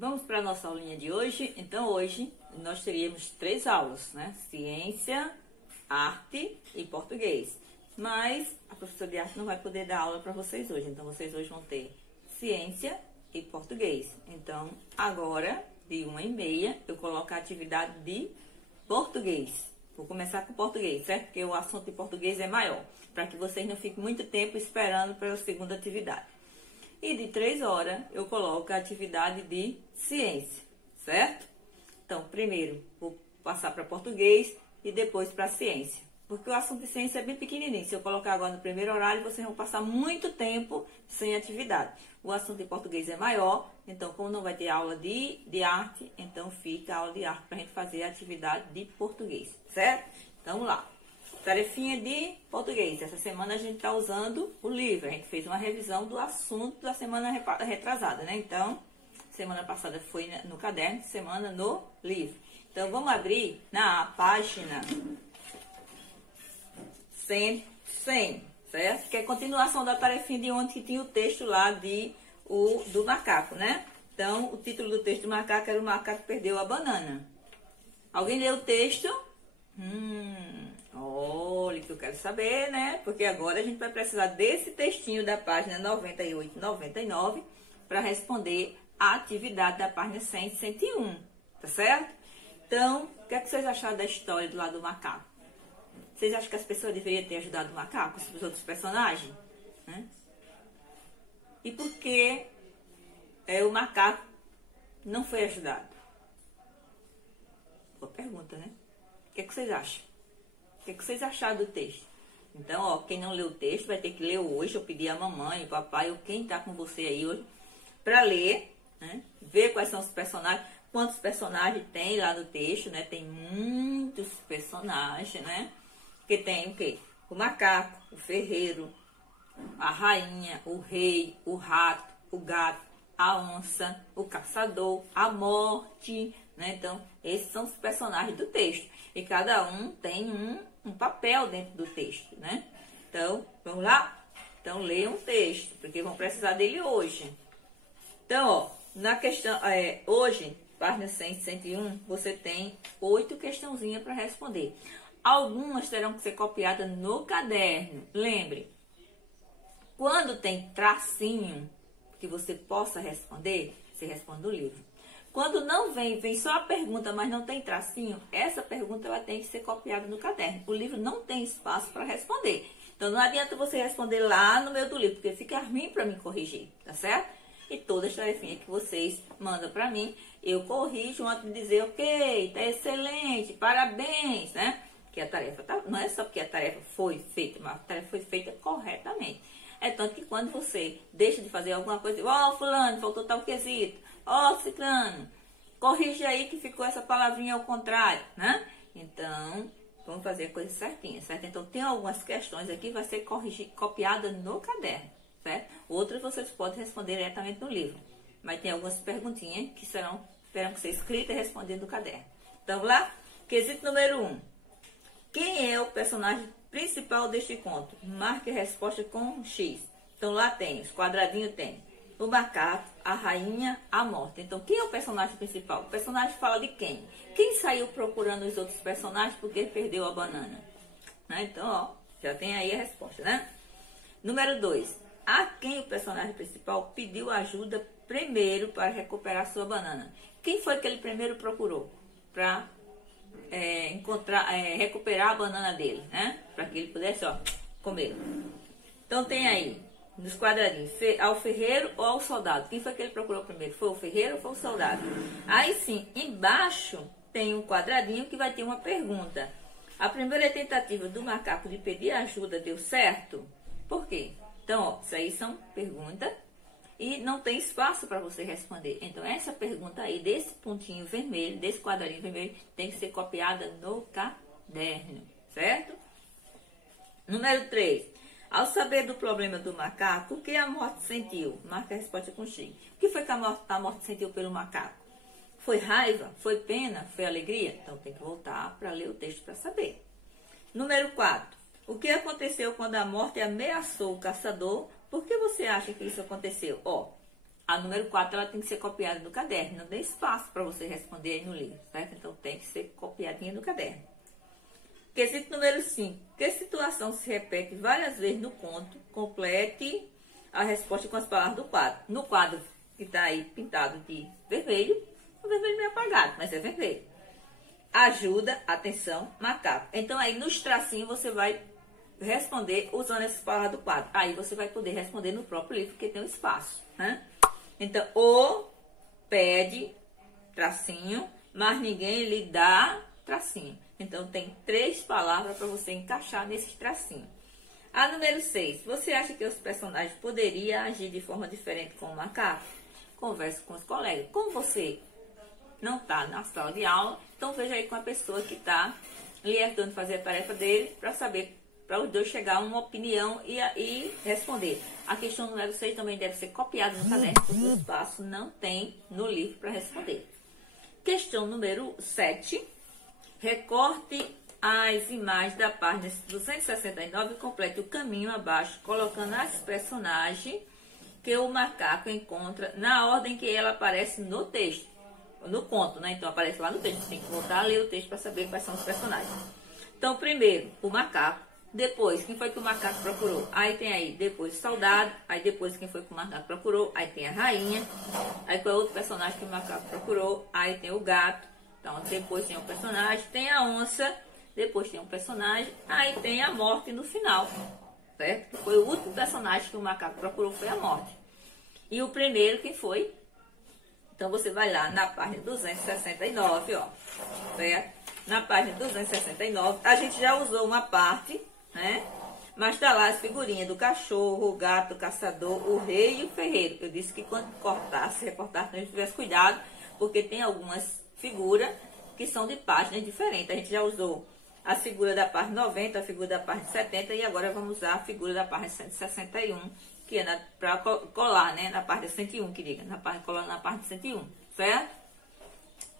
Vamos para a nossa aulinha de hoje. Então, hoje nós teríamos 3 aulas, né? Ciência, arte e português. Mas a professora de arte não vai poder dar aula para vocês hoje. Então, vocês hoje vão ter ciência e português. Então, agora, de 1h30, eu coloco a atividade de português. Vou começar com português, certo? Porque o assunto de português é maior. Para que vocês não fiquem muito tempo esperando pela segunda atividade. E de 3 horas eu coloco a atividade de ciência, certo? Então, primeiro vou passar para português e depois para ciência. Porque o assunto de ciência é bem pequenininho. Se eu colocar agora no primeiro horário, vocês vão passar muito tempo sem atividade. O assunto de português é maior, então como não vai ter aula de arte, então fica a aula de arte para a gente fazer a atividade de português, certo? Então, vamos lá. Tarefinha de português. Essa semana a gente está usando o livro. A gente fez uma revisão do assunto da semana retrasada, né? Então, semana passada foi no caderno, semana no livro. Então, vamos abrir na página 100, certo? Que é a continuação da tarefinha de ontem, que tinha o texto lá do macaco, né? Então, o título do texto do macaco era O Macaco Perdeu a Banana. Alguém leu o texto? Olha, que eu quero saber, né? Porque agora a gente vai precisar desse textinho da página 98 e 99 para responder a atividade da página 100 e 101, tá certo? Então, o que é que vocês acharam da história do lado do macaco? Vocês acham que as pessoas deveriam ter ajudado o macaco, os outros personagens? Né? E por que o macaco não foi ajudado? Boa pergunta, né? O que é que vocês acham? O que vocês acharam do texto? Então, ó, quem não leu o texto vai ter que ler hoje. Eu pedi a mamãe, o papai ou quem tá com você aí hoje para ler, né? Ver quais são os personagens, quantos personagens tem lá no texto, né? Tem muitos personagens, né? Porque tem o quê? O macaco, o ferreiro, a rainha, o rei, o rato, o gato, a onça, o caçador, a morte, né? Então, esses são os personagens do texto. E cada um tem um papel dentro do texto, né? Então, vamos lá? Então, leiam o texto, porque vão precisar dele hoje. Então, ó, na questão, hoje, página 100 e 101, você tem 8 questãozinhas para responder. Algumas terão que ser copiadas no caderno. Lembre, quando tem tracinho que você possa responder, você responde no livro. Quando não vem só a pergunta, mas não tem tracinho, essa pergunta ela tem que ser copiada no caderno. O livro não tem espaço para responder. Então, não adianta você responder lá no meio do livro, porque fica ruim para mim corrigir, tá certo? E todas as tarefinhas que vocês mandam para mim, eu corrijo antes de dizer, ok, tá excelente, parabéns, né? Que a tarefa não é só porque a tarefa foi feita, mas a tarefa foi feita corretamente. É tanto que quando você deixa de fazer alguma coisa, ó, fulano, faltou tal quesito, ó, ciclano, corrige aí que ficou essa palavrinha ao contrário, né? Então, vamos fazer a coisa certinha, certo? Então, tem algumas questões aqui que vai ser copiada no caderno, certo? Outras vocês podem responder diretamente no livro. Mas tem algumas perguntinhas que terão que ser escritas e respondidas no caderno. Então, vamos lá? Quesito número 1. Quem é o personagem principal deste conto? Marque a resposta com X. Então, lá tem, os quadradinhos tem o macaco, a rainha, a morte. Então, quem é o personagem principal? O personagem fala de quem? Quem saiu procurando os outros personagens porque perdeu a banana? Né? Então, ó, já tem aí a resposta, né? Número 2. A quem o personagem principal pediu ajuda primeiro para recuperar sua banana? Quem foi que ele primeiro procurou para recuperar a banana dele, né? Para que ele pudesse, ó, comer. Então, tem aí nos quadradinhos, ao ferreiro ou ao soldado. Quem foi que ele procurou primeiro? Foi o ferreiro ou foi o soldado? Aí sim, embaixo tem um quadradinho que vai ter uma pergunta. A primeira tentativa do macaco de pedir ajuda deu certo? Por quê? Então, ó, isso aí são perguntas e não tem espaço para você responder. Então, essa pergunta aí, desse pontinho vermelho, desse quadradinho vermelho, tem que ser copiada no caderno, certo? Número 3. Ao saber do problema do macaco, o que a morte sentiu? Marca a resposta com X. O que foi que a morte sentiu pelo macaco? Foi raiva? Foi pena? Foi alegria? Então tem que voltar para ler o texto para saber. Número 4. O que aconteceu quando a morte ameaçou o caçador? Por que você acha que isso aconteceu? Ó, A número 4, ela tem que ser copiada no caderno. Não tem espaço para você responder aí no livro, certo? Então, tem que ser copiadinha no caderno. Quesito número 5. Que situação se repete várias vezes no conto? Complete a resposta com as palavras do quadro. No quadro que está aí pintado de vermelho, o vermelho meio apagado, mas é vermelho. Ajuda, atenção, macaco. Então, aí nos tracinhos você vai responder usando essas palavras do quadro. Aí você vai poder responder no próprio livro, porque tem um espaço, né? Então, o pede, tracinho, mas ninguém lhe dá, tracinho. Então, tem 3 palavras para você encaixar nesses tracinhos. A número 6. Você acha que os personagens poderiam agir de forma diferente com o macaco? Converse com os colegas. Como você não está na sala de aula, então veja aí com a pessoa que está lhe ajudando a fazer a tarefa dele, para saber, para os dois chegar a uma opinião e responder. A questão número 6 também deve ser copiada no caderno, porque o espaço não tem no livro para responder. Questão número 7. Recorte as imagens da página 269 e complete o caminho abaixo, colocando as personagens que o macaco encontra na ordem que ela aparece no texto, no conto, né? Então aparece lá no texto, você tem que voltar a ler o texto para saber quais são os personagens. Então, primeiro, o macaco, depois, quem foi que o macaco procurou? Aí tem aí, depois o soldado, aí depois quem foi que o macaco procurou? Aí tem a rainha, aí qual é outro personagem que o macaco procurou? Aí tem o gato, então depois tem o personagem, tem a onça, depois tem um personagem, aí tem a morte no final, certo? Foi o último personagem que o macaco procurou, foi a morte. E o primeiro, quem foi? Então, você vai lá na página 269, ó, certo? Na página 269, a gente já usou uma parte, né? Mas tá lá as figurinhas do cachorro, o gato, o caçador, o rei e o ferreiro. Eu disse que quando cortasse, recortasse, a gente tivesse cuidado, porque tem algumas figuras que são de páginas diferentes. A gente já usou a figura da página 90, a figura da página 70 e agora vamos usar a figura da página 161, que é para colar, né, na página 101, que diga, colar na página 101, certo?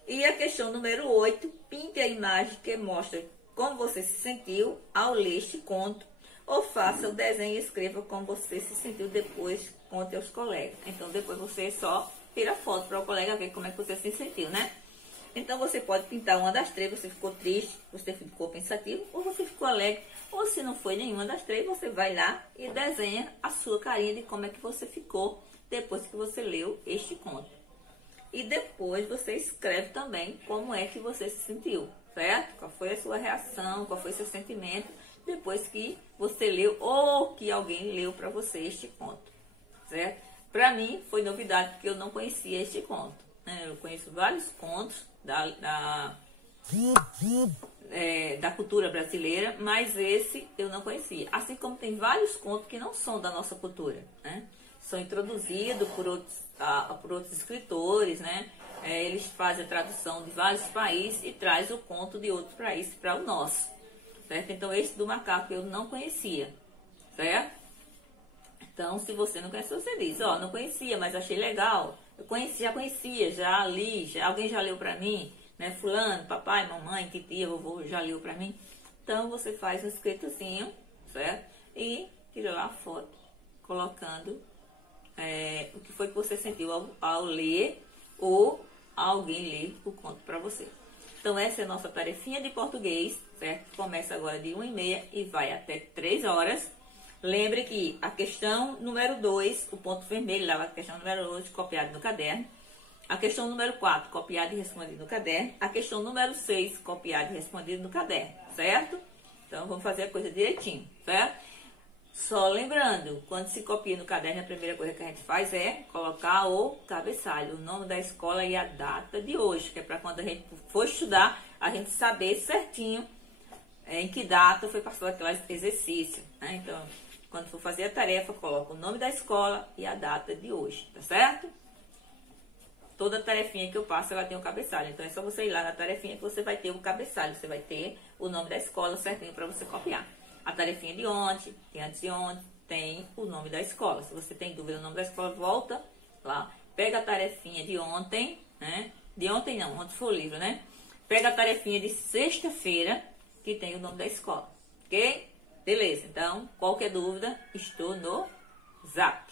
E a questão número 8, pinte a imagem que mostra como você se sentiu ao ler este conto, ou faça o desenho e escreva como você se sentiu depois, conte aos colegas. Então, depois você só tira foto para o colega ver como é que você se sentiu, né? Então, você pode pintar uma das 3, você ficou triste, você ficou pensativo, ou você ficou alegre, ou se não foi nenhuma das 3, você vai lá e desenha a sua carinha de como é que você ficou depois que você leu este conto. E depois você escreve também como é que você se sentiu, certo? Qual foi a sua reação, qual foi o seu sentimento depois que você leu ou que alguém leu para você este conto, certo? Para mim foi novidade porque eu não conhecia este conto, né? Eu conheço vários contos da cultura brasileira, mas esse eu não conhecia. Assim como tem vários contos que não são da nossa cultura, né? São introduzidos por outros escritores, né? Eles fazem a tradução de vários países e traz o conto de outros países para o nosso, certo? Então, esse do macaco eu não conhecia, certo? Então, se você não conhece, você diz, ó, não conhecia, mas achei legal. Eu já conhecia, já li, alguém já leu para mim, né? Fulano, papai, mamãe, titia, vovô já leu para mim. Então, você faz um escritozinho, certo? E tira lá a foto, colocando o que foi que você sentiu ao ler ou alguém ler o conto para você. Então, essa é a nossa tarefinha de português, certo? Começa agora de 1h30 e vai até 3 horas. Lembre que a questão número 2, o ponto vermelho, lá a questão número 2, copiado no caderno. A questão número 4, copiado e respondido no caderno. A questão número 6, copiado e respondido no caderno, certo? Então, vamos fazer a coisa direitinho, certo? Só lembrando, quando se copia no caderno, a primeira coisa que a gente faz é colocar o cabeçalho, o nome da escola e a data de hoje, que é para quando a gente for estudar, a gente saber certinho em que data foi passado aquele exercício, né? Então, quando for fazer a tarefa, coloca o nome da escola e a data de hoje, tá certo? Toda tarefinha que eu passo, ela tem um cabeçalho. Então, é só você ir lá na tarefinha que você vai ter o cabeçalho. Você vai ter o nome da escola certinho para você copiar. A tarefinha de ontem, tem antes de ontem, tem o nome da escola. Se você tem dúvida do nome da escola, volta lá. Pega a tarefinha de ontem, né? De ontem não, ontem foi o livro, né? Pega a tarefinha de sexta-feira, que tem o nome da escola. Ok? Beleza, então, qualquer dúvida, estou no Zap.